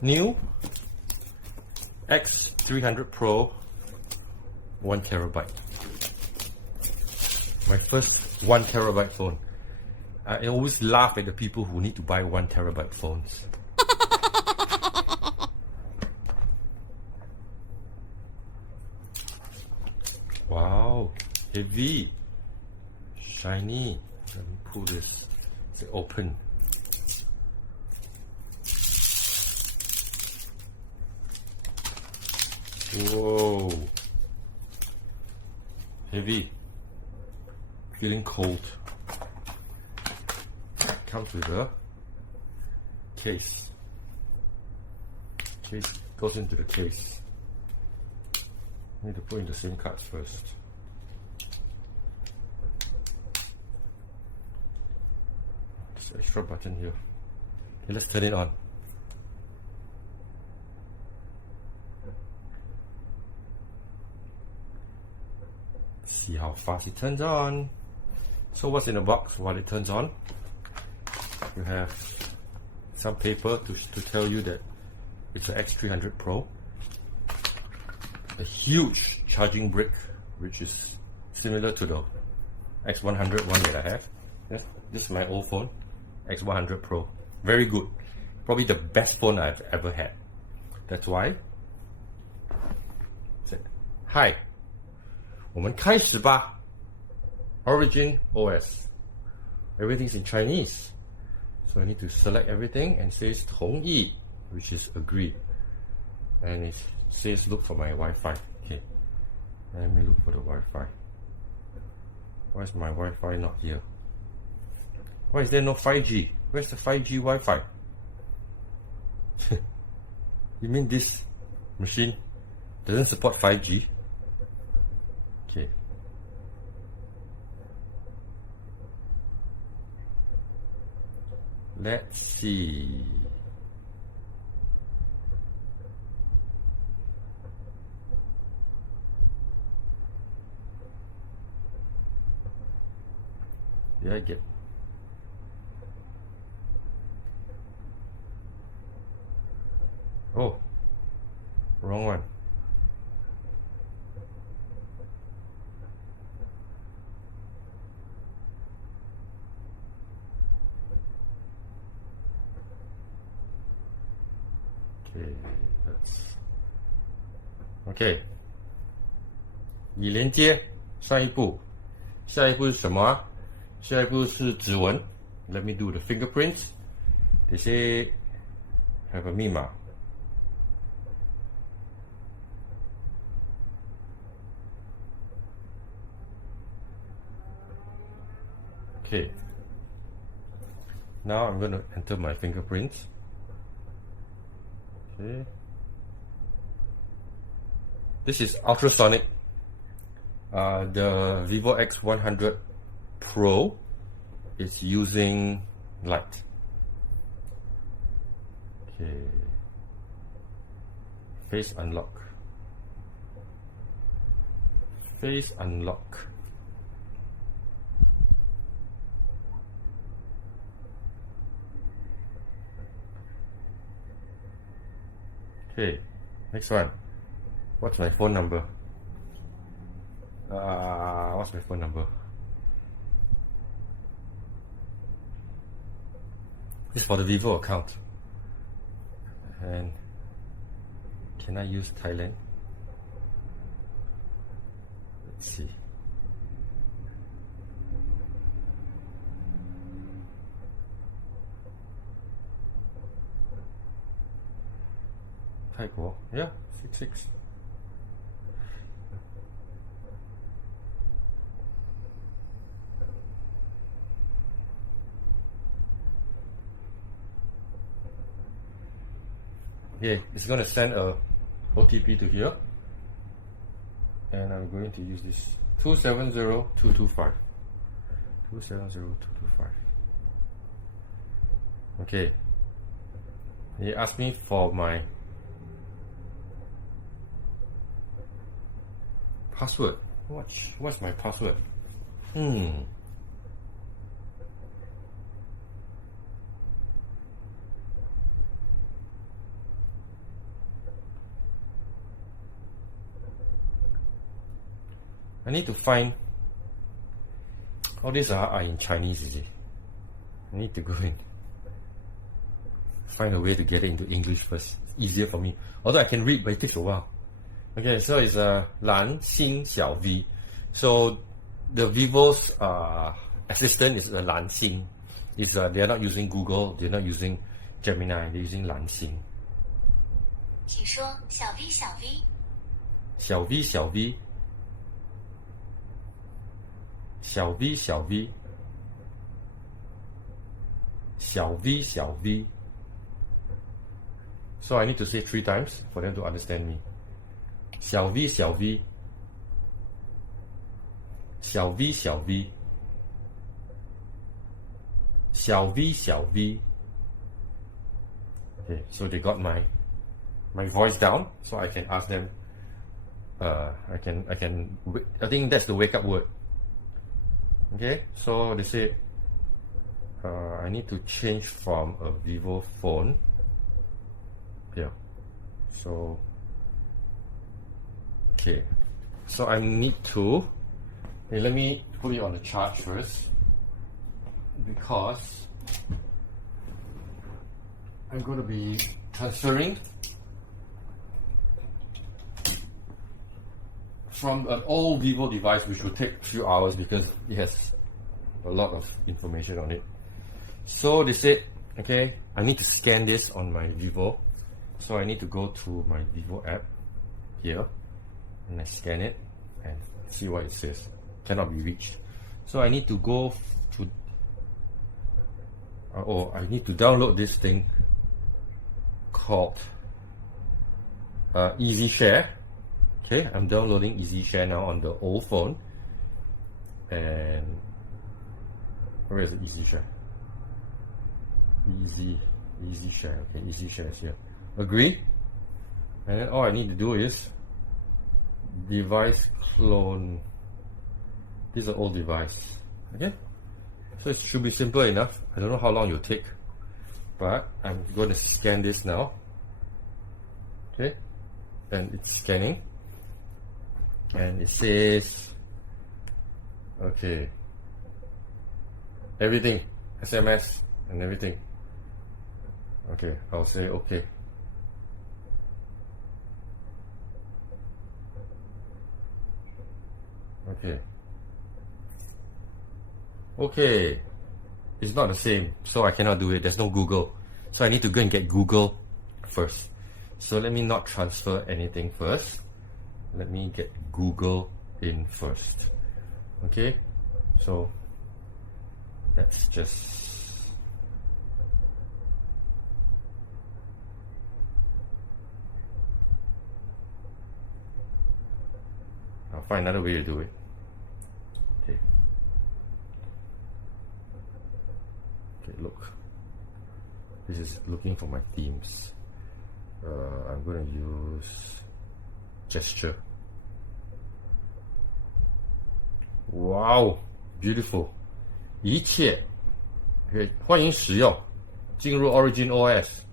New X300 Pro 1TB. My first 1TB phone. I always laugh at the people who need to buy 1TB phones. Wow, heavy, shiny. Let me pull this. It's open. Whoa, heavy. Feeling cold. Comes with a case. Case goes into the case. Need to put in the SIM cards first. There's an extra button here. Okay, let's turn it on. See how fast it turns on. So what's in the box while it turns on? You have some paper to tell you that it's an X300 Pro. A huge charging brick, which is similar to the X100 one that I have. Yes, this is my old phone, X100 Pro. Very good. Probably the best phone I've ever had. That's why. Hi. 我们开始吧. Origin OS. Everything's in Chinese. So I need to select everything and says 同意, which is agree. And it says look for my Wi-Fi. Okay. Let me look for the Wi-Fi. Why is my Wi-Fi not here? Why is there no 5G? Where's the 5G Wi-Fi? You mean this machine doesn't support 5G? Okay. Let's see. Did I get? Oh, wrong one. Okay, that's okay. 已连接，上一步，下一步是什么啊？下一步是指纹。Let me do the fingerprints. They say have a 密码。Okay. Now I'm going to enter my fingerprints. Okay. This is ultrasonic. The Vivo X100 Pro is using light. Okay. Face unlock. Face unlock. Okay, next one. What's my phone number? What's my phone number? This is for the Vivo account. And can I use Thailand? Let's see. Thailand, yeah, 66. Okay, it's going to send a OTP to here, and I'm going to use this 270225. 270225. Okay, he asked me for my password. What's my password? I need to find, all these are in Chinese, you see. I need to go in, find a way to get it into English first. It's easier for me. Although I can read, but it takes a while. Okay, so it's a Lan Xing Xiao V. So the Vivo's assistant is a Lan Xing. It's they're not using Google, they're not using Gemini, they're using Lan Xing. 请说小 V 小 V。小 V 小 V。小 V 小 V。小 V 小 V. So I need to say 3 times for them to understand me. 小 V 小 V. 小 V 小 V. 小 V 小 V. Okay, so they got my voice down, so I can ask them. I think that's the wake up word. Okay, so they say I need to change from a Vivo phone. Yeah. So okay, so I need to. Okay, let me put it on the charge first, because I'm going to be transferring from an old Vivo device, which will take a few hours because it has a lot of information on it. So they said, okay, I need to scan this on my Vivo. So I need to go to my Vivo app here, and I scan it and see what it says. Cannot be reached. So I need to go to I need to download this thing called Easy Share. Okay, I'm downloading Easy Share now on the old phone. And where is it? Easy Share. Easy Share. Okay, Easy Share is here. Agree. And then all I need to do is device clone. This is an old device. Okay, so it should be simple enough. I don't know how long it will take, but I'm going to scan this now. Okay, and it's scanning, and it says, okay, everything, SMS and everything. Okay, I'll say okay. Okay. Okay, it's not the same, so I cannot do it. There's no Google, so I need to go and get Google first. So let me not transfer anything first. Let me get Google in first. Okay, so let's just I'll find another way to do it. Okay. Okay, look. This is looking for my themes. I'm going to use gesture. Wow, beautiful. 一切 Okay, 欢迎使用进入 Origin OS.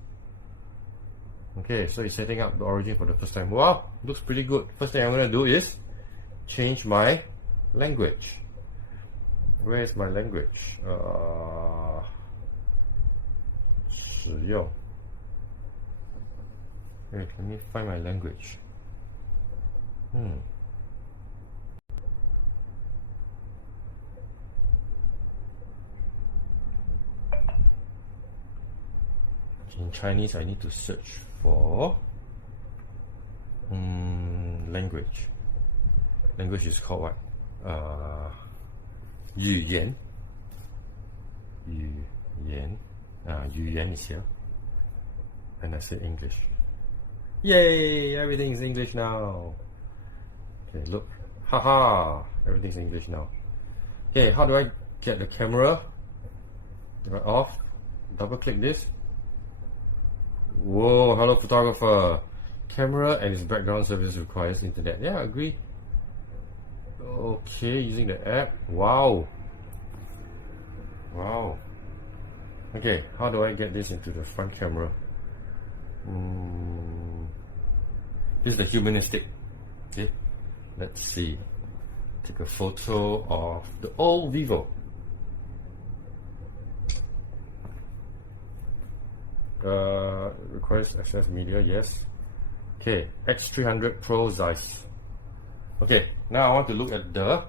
Okay, so it's setting up the Origin for the first time. Wow, looks pretty good. First thing I'm going to do is change my language. Where is my language? 使用. Wait, let me find my language. In Chinese, I need to search for language. Language is called what? 语言. 语言. 语言 is here. And I say English. Yay! Everything is English now. Okay, look. Haha! Everything's English now. Okay, how do I get the camera? Do I off? Double click this. Whoa, hello photographer. Camera and its background service requires internet. Yeah, I agree. Okay, using the app. Wow. Wow. Okay, how do I get this into the front camera? This is the humanistic. Okay, let's see. Take a photo of the old Vivo. Requires access media, yes. Okay, X300 Pro Zeiss. Okay, now I want to look at the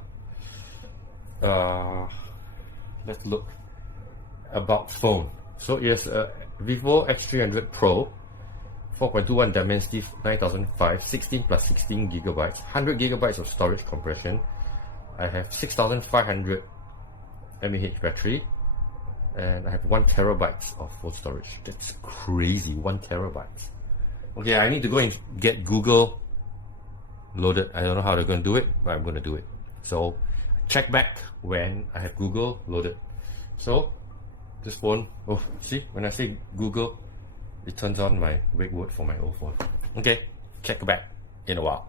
let's look about phone. So it's a Vivo X300 Pro, 4.21 Dimensity 9005, 16 plus 16 gigabytes, 100 gigabytes of storage compression. I have 6500 mAh battery, and I have 1 terabyte of phone storage. That's crazy, 1 terabyte. Okay, I need to go and get Google loaded. I don't know how they're going to do it, but I'm going to do it. So check back when I have Google loaded. So this phone, oh, see, when I say Google, it turns on my wake word for my old phone. Okay, check back in a while.